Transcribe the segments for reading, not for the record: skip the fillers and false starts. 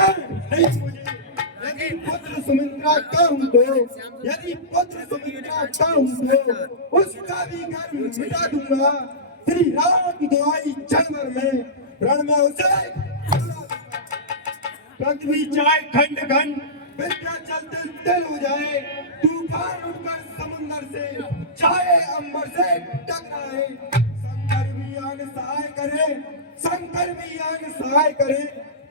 नहीं मुझे यदि पुत्र सुमित्रा का हूँ तो यदि पुत्र सुमित्रा का हूँ तो उसका भी घर मिटा दूंगा। श्री राम दुआई जनवर में रण में उसे पृथ्वी चाहे खंड खंड विद्या चलते तिल हो जाए, तूफान उठकर समुद्र से चाहे अंबर से टकराए, शंकर भी आन सहाय करे, शंकर भी आन सहाय करे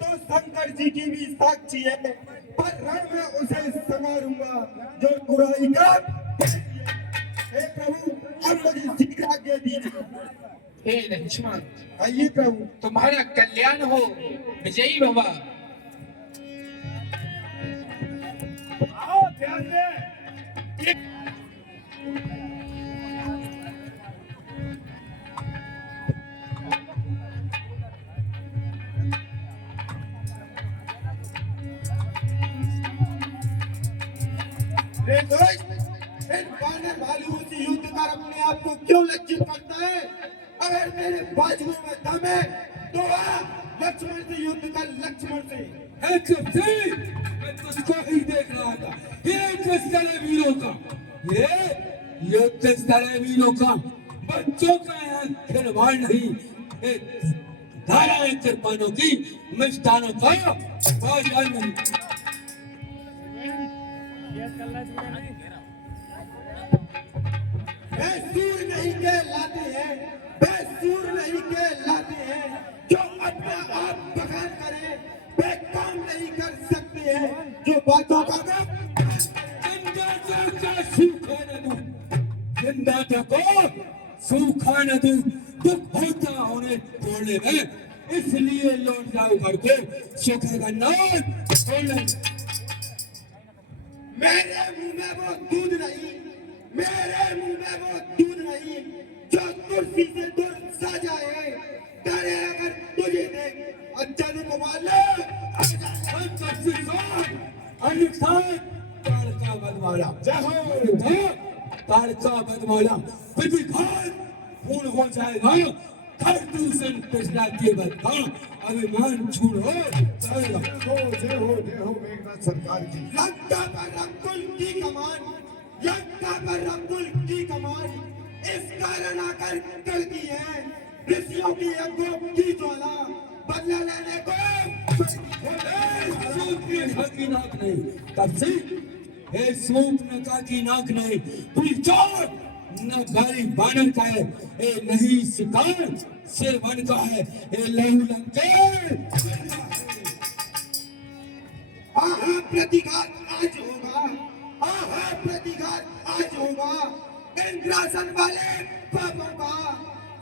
तो शंकर जी की भी साक्षी है, पर रण में उसे संवारूंगा जो बुराई का। हे प्रभु अब मुझे शीघ्र आज्ञा दीजिए। हे लक्ष्मण, आइए प्रभु। तुम्हारा कल्याण हो, विजयी भवा। आओ ध्यान दे। इन बानर भालुओं से युद्ध कर अपने आप को क्यों लज्जित करता है? अगर मेरे बाजुओं में दम है तो आ लक्ष्मण से युद्ध कर, लक्ष्मण से। मैं तुझको ही देख रहा था। ये युद्ध स्थल है वीरों का, ये युद्ध स्थल है वीरों का, बच्चों का यहाँ खिलवाड़ नहीं। धाराएं कृपानों की, मिष्टानों का बाजार नहीं। सूर नहीं के लाते हैं, सूर नहीं के लाते हैं, जो अपना आप बखान करे, वे काम नहीं कर सकते हैं, जो बातों का जिंदा को सूखा न दूं, दुख होता उन्हें छोड़ने में, इसलिए लौट जाओ घर को, सुख का नाम छोड़। मेरे मुंह में वो दूध नहीं, मेरे मुंह में वो दूध नहीं, जो तुलसी से दूर सा जाए, डरे अगर तुझे देख अचानक वाले तारका बदमाला, तारका बदमाला, पृथ्वी खान खून हो जाएगा, हर दूसरे कृष्णा के बदला अभिमान छोड़ो। जय हो मेघनाथ सरकार की। लंका पर रंगुल की कमान, लंका पर रंगुल की कमान इस कारण आकर टलती है, ऋषियों की यज्ञों की ज्वाला बदला लेने को की नाक नहीं, तब से हे सूर्पनखा की नाक नहीं, तू चोर न गाली बानर का है, ए नहीं शिकार सिर बन का है, ए लहू लंकेर। आहा प्रतिघात आज होगा, आहा प्रतिघात आज होगा, इंद्रासन वाले पापों का,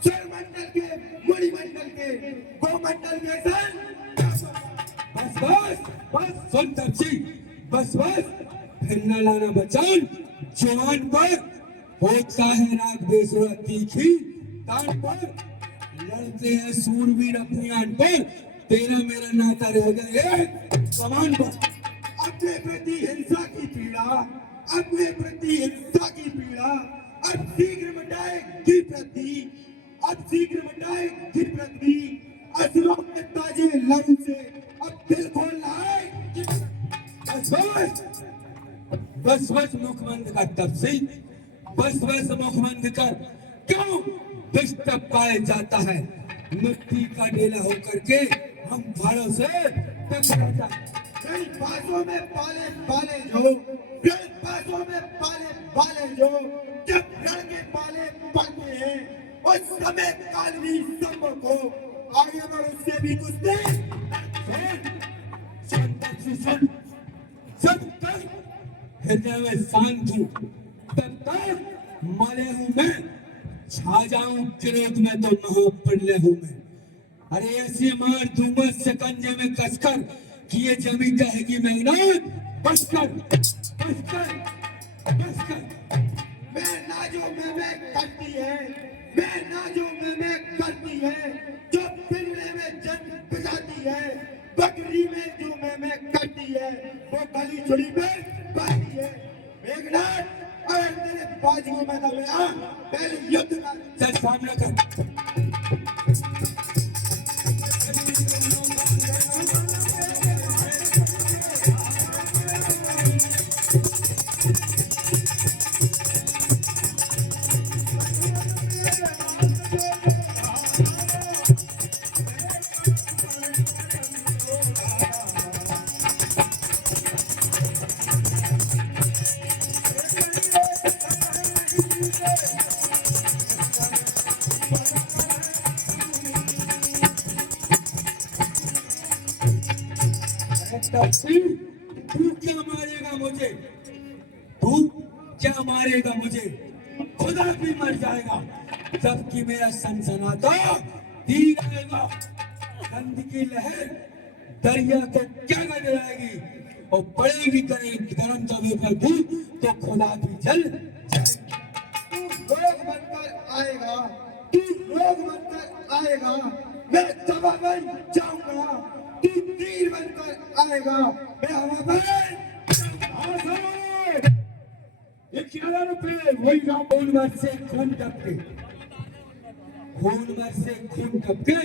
स्वरमंडल के, मणिमंडल के, गोमंडल के सन। बस बस बस सुन तपसी, बस बस फिर न लाना बचान, जवान पर होता है राग बेसुरा तीखी तान पर, लड़ते हैं सूरवीर अपनी आन पर, तेरा मेरा नाता रह गया कमान पर। अपने प्रति हिंसा की पीड़ा, अपने प्रति हिंसा की पीड़ा अब शीघ्र मिटाएगी पृथ्वी, अब शीघ्र मिटाएगी पृथ्वी, असुरों के ताजे लहू से अब दिल खोल लाए। बस बस बस बस मुख बंद कर तपसी, बस बस मुख बंद कर। क्यों डिस्टर्ब पाया जाता है, मिट्टी का ढेला होकर के हम भाड़ों से टकरा जाते। कई बातों में पाले पाले जो, कई बातों में पाले पाले जो, जब रण के पाले पड़ते हैं उस समय कालवी स्तंभ को आगे बढ़ उससे भी कुछ नहीं। हृदय में शांत हूँ, तब तक मरे हूँ मैं, छा जाऊं क्रोध में तो न पड़ले हूँ मैं। अरे ऐसी मार दूंगा शिकंजे में कसकर कि ये जमी कहेगी मेघनाथ बसकर बसकर बसकर। मैं नाजो में करती है, मैं नाजो में करती है, जो पिंजरे में जन्म बजाती है, बकरी में जो मैं करती है वो गली छुरी में पाती है। मेघनाथ अगर तेरे बाजुओं में दम है, पहले युद्ध कर। चल सामना कर। तब सिंह तू क्या मारेगा मुझे, तू क्या मारेगा मुझे, खुदा भी मर जाएगा जबकि मेरा सनसनाता तीर आएगा। गंद की लहर दरिया को क्या कर गिराएगी और पड़ेगी गरम तवे पर धूप तो खुदा भी जल तू लोग बनकर आएगा, तू लोग बनकर आएगा, मैं तवा बन जाऊंगा, तू तीर बनकर आएगा, मैं हवा बन। ये 11 रुपए वही खून मर से खून टपके, खून मर से खून टपके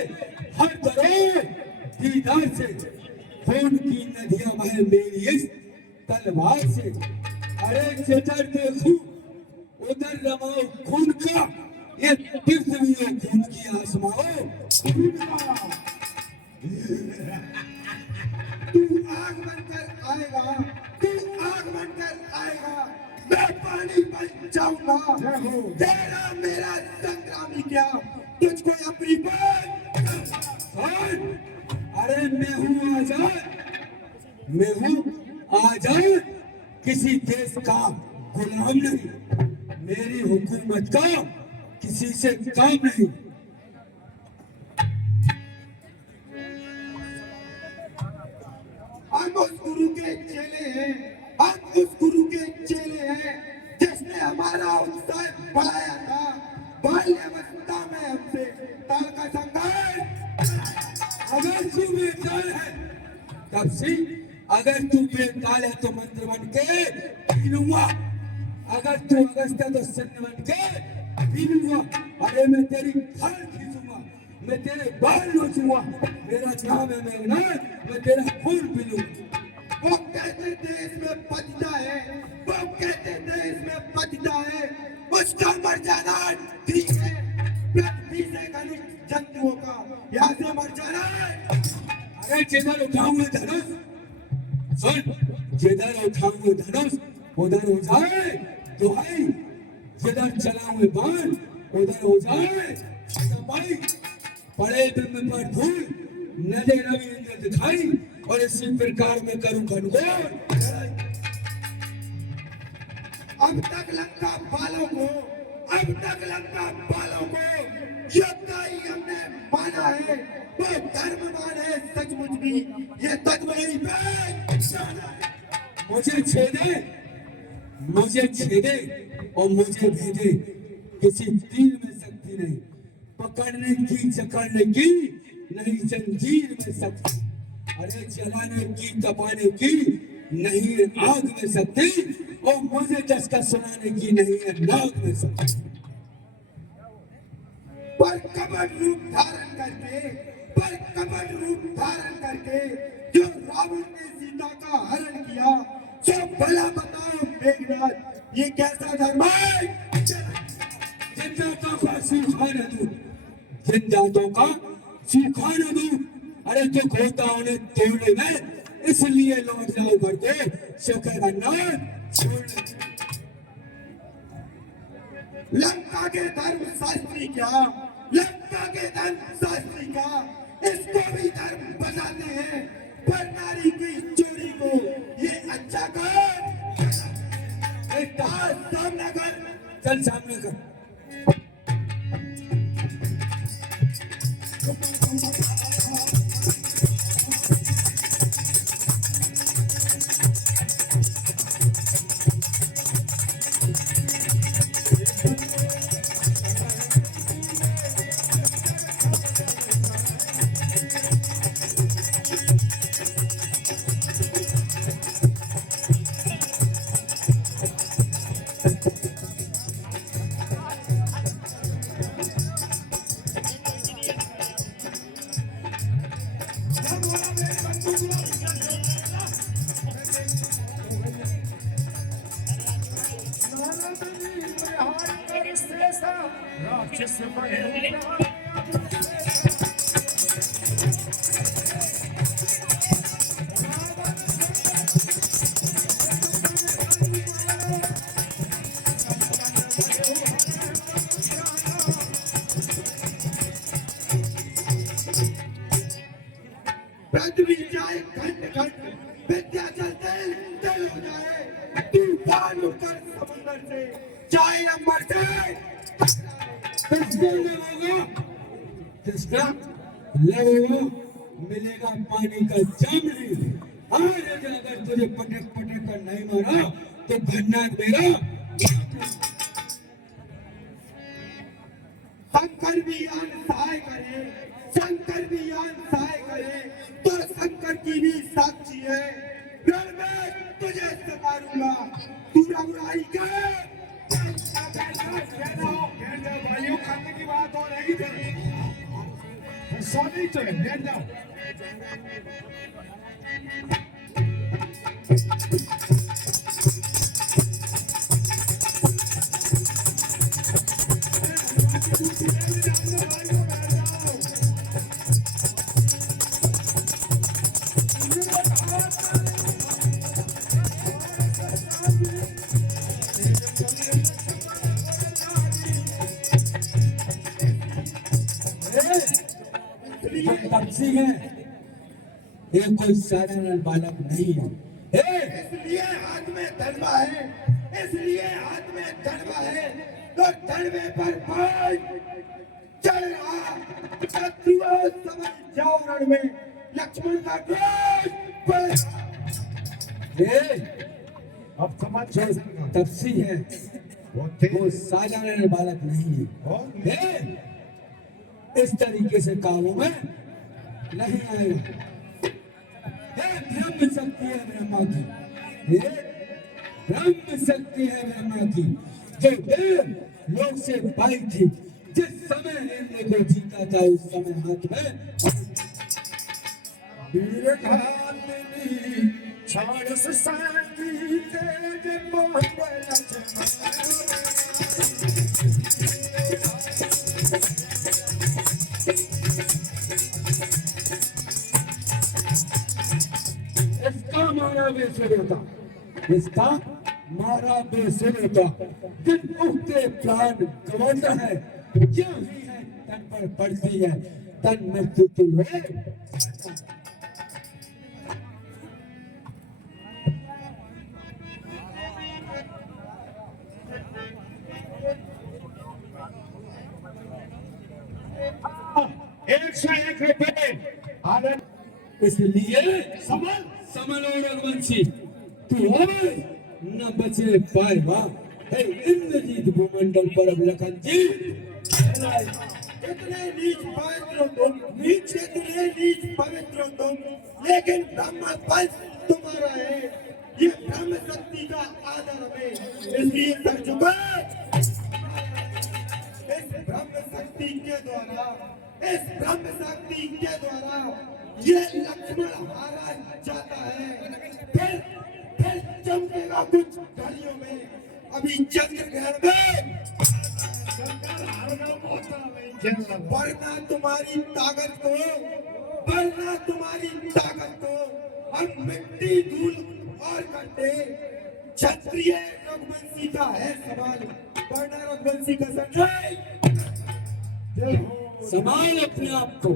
हर तरफ दीदार से, खून की नदियां बहे मेरी इस तलवार से। अरे जिधर देखूं उधर रमाओ खून का, ये पृथ्वी हो खून की आसमाओ खून का। तू आग बनकर आएगा, तू आग बनकर आएगा, मैं पानी बन जाऊंगा, तेरा मेरा संग्रामी क्या तुझको अपनी कौन? अरे मैं हूँ आजाद, मैं हूँ आजाद, किसी देश का गुलाम नहीं, मेरी हुकूमत का किसी से काम नहीं। हम उस गुरु के चेले हैं, हम उस गुरु के चेले हैं जिसने हमारा उत्साह बढ़ाया था बाल्यावस्था में हमसे ताल का संघर्ष। अगर तू बेताल है तब से, अगर तू बेताल है तो मंत्र बन के पी लूंगा, अगर तू अगस्त्य तो सिंह बन के पी लूंगा। अरे मैं तेरी खाल खींचूंगा, मैं तेरे बाल नोचूंगा, मेरा नाम है मेघनाथ, मैं तेरा खून पी लूंगा। वो कहते देश में पतिता है, वो कहते देश में पतिता है, उसका मर जाना ठीक है, पृथ्वी से घनिष्ठ जंतुओं का यहाँ से मर जाना है। अरे जिधर उठाऊंगे धनुष, सुन, जिधर उठाऊंगे धनुष उधर हो जाए दुहाई, जिधर चलाऊंगे बाण उधर हो जाए तपाई। पड़े बिंब पर धूल नजर रवि इंद्र दिखाई, और इसी प्रकार में करूं घनघोर। अब तक लंका बालों को, अब तक लंका बालों को योद्धा ही हमने माना है, वो धर्मवान है सचमुच भी, ये तत्व नहीं पहचाना है। मुझे छेदे, मुझे छेदे और मुझे भेदे, किसी तीर में शक्ति नहीं, पकड़ने की जकड़ने की नहीं जंजीर में शक्ति, अरे जलाने की तपाने की नहीं आग में शक्ति, और मुझे चस्का सुनाने की नहीं है नाग में शक्ति। पर कपट रूप धारण करके, पर कपट रूप धारण करके जो रावण ने सीता का हरण किया, सो भला बताओ मेघनाथ ये कैसा धर्म है? जिन जातों का सूखा न दूं, जिन जातों का सूखा न दूं, अरे तो खोता उन्हें तोड़ने में, इसलिए लौट जाओ घर को, शुक्र करना छोड़। लंका के धर्म शास्त्री क्या, लंका के धर्म शास्त्री क्या, इसको भी धर्म बताते हैं, पर नारी की चोरी को ये अच्छा कर। सामने कर, चल सामने कर। पृथ्वी जाए खंड खंड, लगेगा मिलेगा पानी का जाम नहीं। आज अगर तुझे पटक पटक कर नहीं मारा तो घटना मेरा शंकर भी यान सहाय करे, शंकर भी यान सहाय करे, तो शंकर की भी साक्षी है। फिर मैं तुझे सतारूंगा, तू रघुराई के भाइयों खाने की बात हो रही थी, सोनी तो है, बैठ जाओ। तपसी है, ये कोई साधारण बालक नहीं है। इसलिए हाथ में धनवा है, इसलिए हाथ में धनवा है, तो धनवे पर भाई चल रहा। शत्रुओं समझ जाओ रण में लक्ष्मण का क्रोध। अब समझ तपसी है, वो साधारण बालक नहीं है। इस तरीके से काबू में नहीं आएगा। ब्रह्म शक्ति है ब्रह्मा की, ब्रह्म शक्ति है ब्रह्मा की, जो देव लोग से पाई थी। जिस समय इंद्र को जीता था उस समय हाथ में वीर घातनी छाड़स सांगी तेज मोहन इसका मारा बेसुर होता, इसका मारा बेसुर होता। दिन उठते प्राण गवाता है, क्यों ही है तन पर पड़ती है, तन मृत्यु तुल्य। ₹101 आनंद इसलिए समल समल और रघुवंशी तू अब न बचे पाएगा। हे इंद्रजीत भूमंडल पर अब लखन जी इतने नीच पवित्र हो तुम, नीच इतने नीच पवित्र हो तुम, लेकिन ब्रह्म वंश तुम्हारा है। ये ब्रह्म शक्ति का आदर है, इसलिए सर झुका। इस ब्रह्म शक्ति के द्वारा, इस ब्रह्म शक्ति के द्वारा ये लक्ष्मण हारा जाता है। फिर चमकेगा कुछ घड़ियों में, अभी चंद्र ग्रहण में वरना तुम्हारी ताकत को, वरना तुम्हारी ताकत को हम मिट्टी धूल और करते। क्षत्रिय रघुवंशी का है सवाल, वरना रघुवंशी का संजय। समान अपने आप को।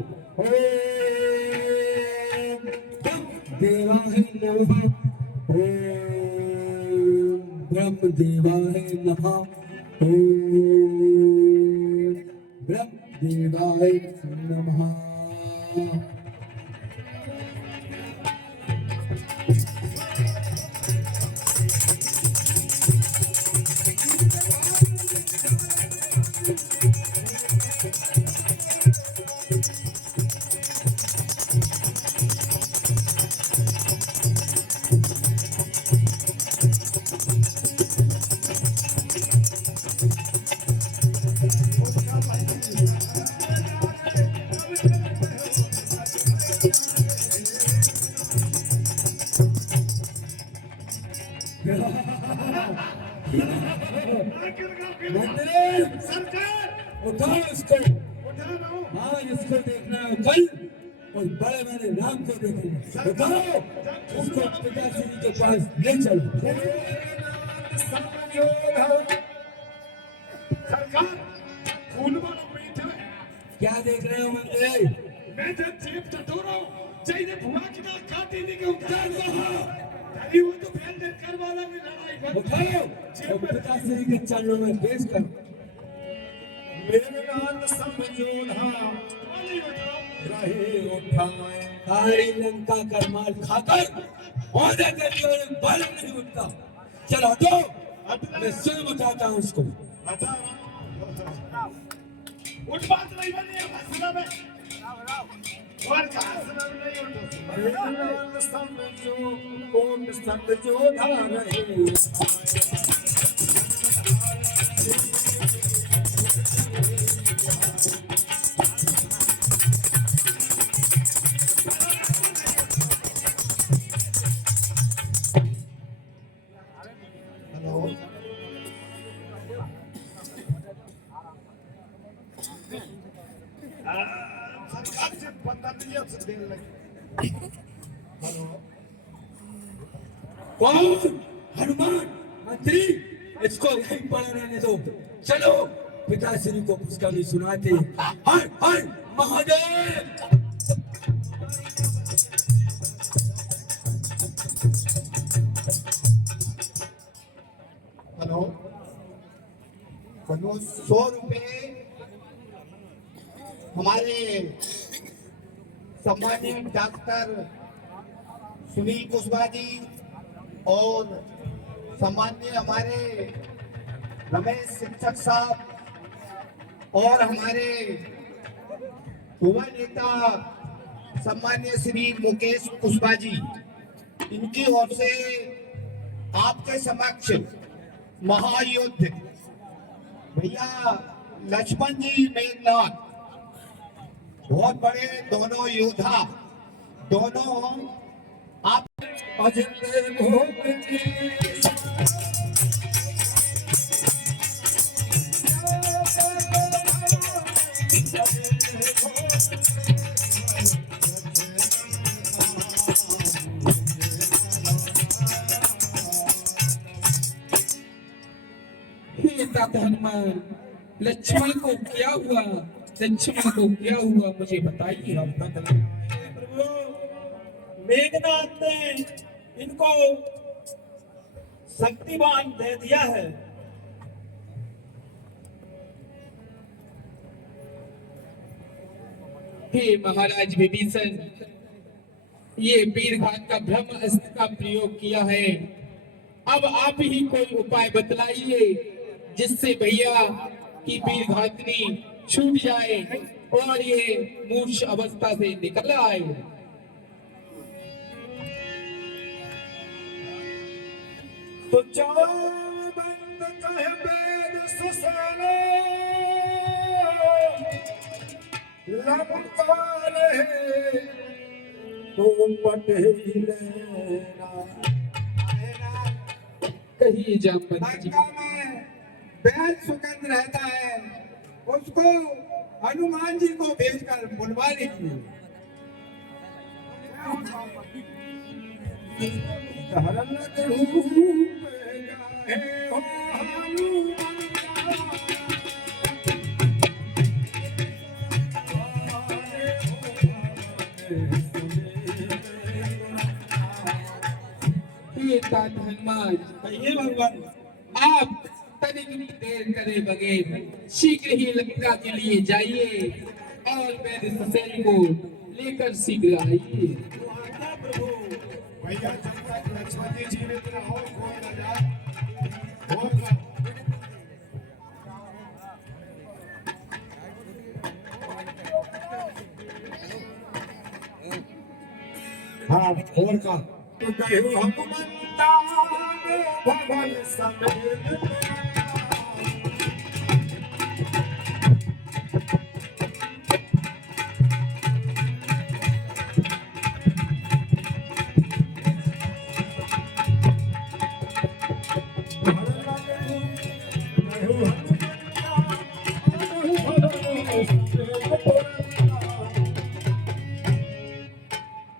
देवाय नमः, ओम ब्रह्म देवाय नमः, ओम ब्रह्म देवाय नमः। उठाओ इसको, हाँ इसको देखना है कल और बड़े बड़े नाम को देखना। उठाओ उसको पिताश्री के पास ले चलो। क्या देख रहे हो मंदिर? मैं जब जेब टटोरा हूँ, चाहिए भुआ की ना काटी नहीं के उतार रहा। अभी वो तो फैल कर करवाला में लड़ाई कर। उठाओ और पिताश्री के चरणों में पेश करो। मेघनाद समझोधा रहे उठाए। सारी लंका का माल खाकर और बल नहीं उठता। चलो हटो, मैं स्वयं बताता हूँ उसको। उठ बात नहीं बनी है सुना में और कहां सुना नहीं उठ मेघनाद समझो कोट समझोधा रहे। सरकार से पता नहीं है से देने लगी। कौन? हनुमान मंत्री, इसको यहीं पड़ा रहने दो। चलो पिताश्री को पुष्कर सुनाते। हर हर महादेव। हेलो, 100 रुपए हमारे सम्मानीय डॉक्टर सुनील कुशवाहा जी और सम्मानीय हमारे रमेश शिक्षक साहब और हमारे युवा नेता सम्मानीय श्री मुकेश कुशवाहा जी, इनकी ओर से आपके समक्ष महायुद्ध भैया लक्ष्मण जी मेघनाथ, बहुत बड़े दोनों योद्धा, दोनों आप अजय भोग हनुमान, लक्ष्मण को क्या हुआ? लक्ष्मण को क्या हुआ मुझे बताइए। अब तक मेघनाथ ने इनको शक्तिवान दे दिया है। हे महाराज विभीषण, ये वीरघात का ब्रह्म अस्त्र का प्रयोग किया है। अब आप ही कोई उपाय बतलाइए जिससे भैया की वीरघातनी छूट जाए और ये मूर्छ अवस्था से निकल आए। तो बंद कहे वेद सुसाने, लंकार है तो पटेल कहिए जामवंत जी। लंका में बैल सुगंध रहता है, उसको हनुमान जी को भेजकर बुलवा लीजिए। धर्म के रूप गाए हो हनुमान। ये तात हनुमान, कहिए भगवान। आप तनिक भी देर करे बगैर शीघ्र ही लंका के लिए जाइए और वैद्य सुसेन को लेकर शीघ्र आइए। आज्ञा प्रभु। भैया जब तक लक्ष्मण जी जीवित रहो कोई न जाए और का हाँ और का तो कहो हनुमंता भवन समेत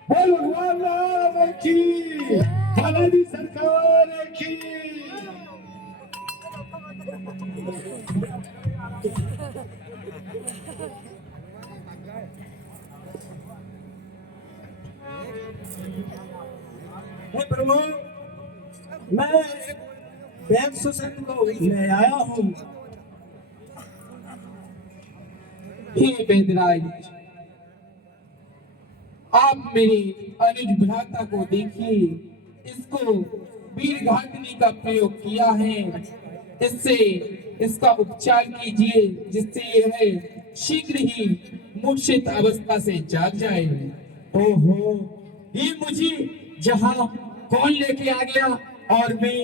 भगवान राम की हमारी सरकार की। हे प्रभु, मैं बैग सुसन को ले आया हूँ। हे वेदराज, आप मेरे अनुज भ्राता को देखिए, इसको वीरघातनी का प्रयोग किया है, इससे इसका उपचार कीजिए जिससे यह शीघ्र ही मूर्छित अवस्था से जाग जाए। ओहो, ये मुझे जहाँ कौन लेके आ गया और मैं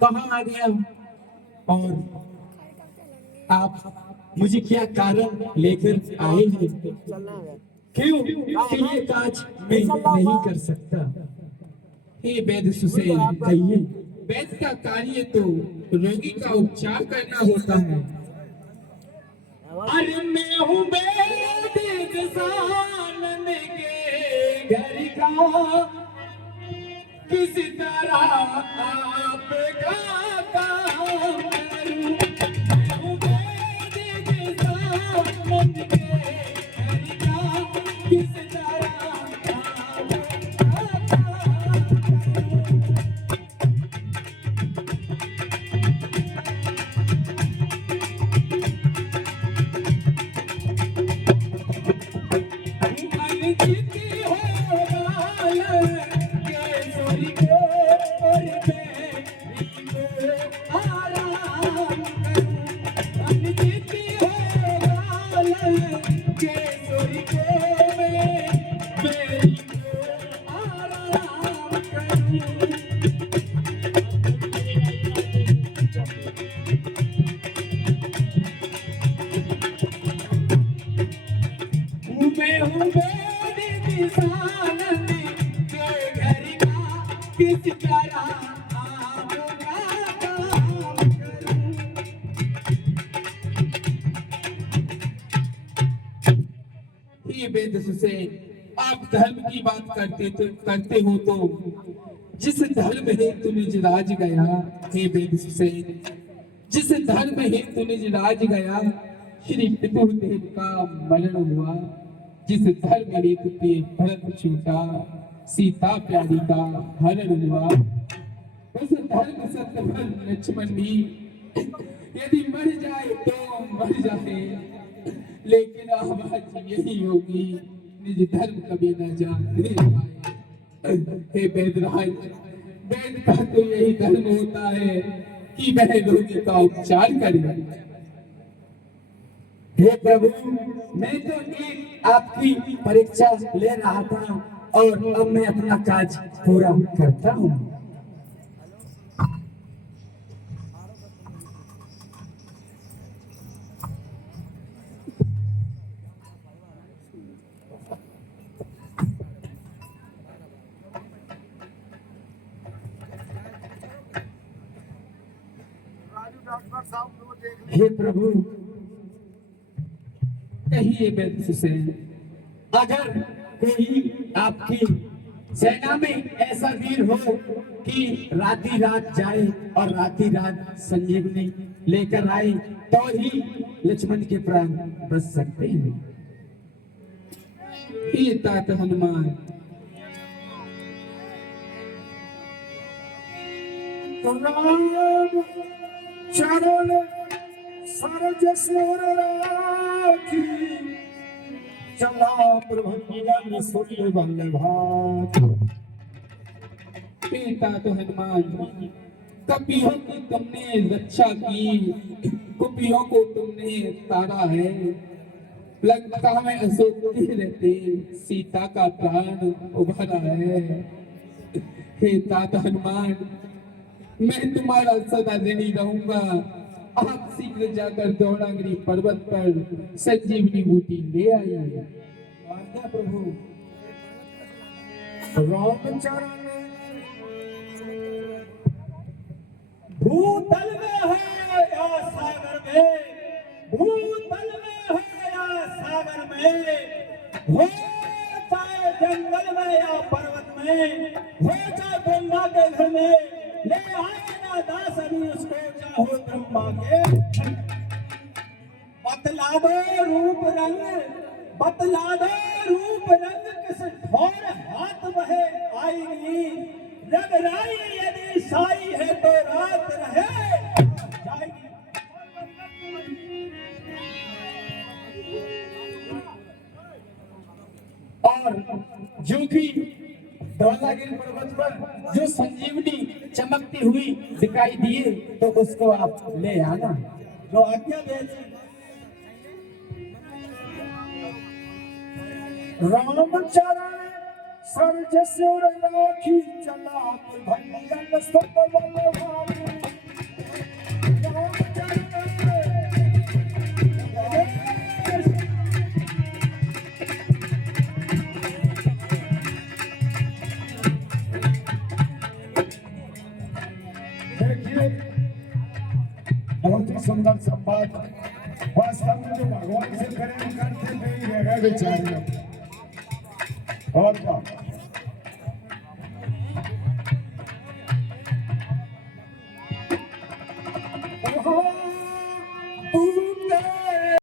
कहाँ आ गया, और आप मुझे क्या कारण लेकर आए हैं? क्यों कि ये काज मैं नहीं कर सकता? हे वैद्य सुसेन, कहिए। वैद्य का कार्य तो रोगी का उपचार करना होता है। अरे मैं हूँ वैद्य किसान के घर का, किसी तरह आपका काम करूं। मैं हूँ वैद्य किसान के घर का, किसी तरह आपका काम करूं। अनजीती हो गाल केसरी को और बेरी को आराम करूं। अनजीती हो गाल केसरी को बेरी को आराम करूं। मैं हूँ वैद्य किसान के घर का, किस तरह आपका काम करूं। हे वैद्य सुसेन, आप धर्म की बात करते हो तो जिस धर्म हेतु निज राज गया, हे वेद सुसेन, जिस धर्म हेतु निज राज गया, श्री पितुदेव का मरण हुआ, जिस धर्म हेतु प्रिय भरत छूटा, सीता प्यारी का हरण हुआ, उस धर्म सत्य लक्ष्मण भी यदि मर जाए तो मर जाए, लेकिन आवाज यही होगी, निज धर्म कभी न जाने पाए। हे वेदराज, वेद का तो यही धर्म होता है कि वह रोगी का उपचार करे। हे प्रभु, मैं तो एक आपकी परीक्षा ले रहा था और अब मैं अपना काज पूरा करता हूँ। हे प्रभु, कहिए वेद सुसेन। अगर कोई आपकी सेना में ऐसा वीर हो कि राती रात जाए और राती रात संजीवनी लेकर आए तो ही लक्ष्मण के प्राण बच सकते हैं। हे तात हनुमान, चरण सरज सुर राखी, चला प्रभु सुर बल्लभात। हे तात हनुमान, कपियों की तुमने रक्षा की, कुपियों को तुमने तारा है, लंका में अशोक के रहते सीता का प्राण उभरा है। हे तात हनुमान, मैं तुम्हारा सदा ऋणी रहूंगा। आप शीघ्र जाकर द्रोणागिरी पर्वत पर संजीवनी बूटी ले आइए। आज्ञा प्रभु। रामचरण भूतल में है या सागर में, भूतल में है या सागर में, हो चाहे जंगल में या पर्वत में, हो चाहे ब्रह्मा के घर में, ले आए ना दास अभी उसको चाहो ब्रह्मा के। बतला दो रूप रंग, बतला दो रूप रंग, किस ठोर हाथ बहे आएगी, रगराई यदि साई है तो रात रहे जाएगी। धौलागिरी पर्वत पर जो संजीवनी चमकती हुई दिखाई दिए तो उसको आप ले आना। जो आज्ञा दे। रामचरण सर्ज सुर राखी चला भंजन सुत बलवान। देखिए बहुत ही सुंदर संवाद वास्तव में जो भगवान से प्रेम करते थे बेचारे और क्या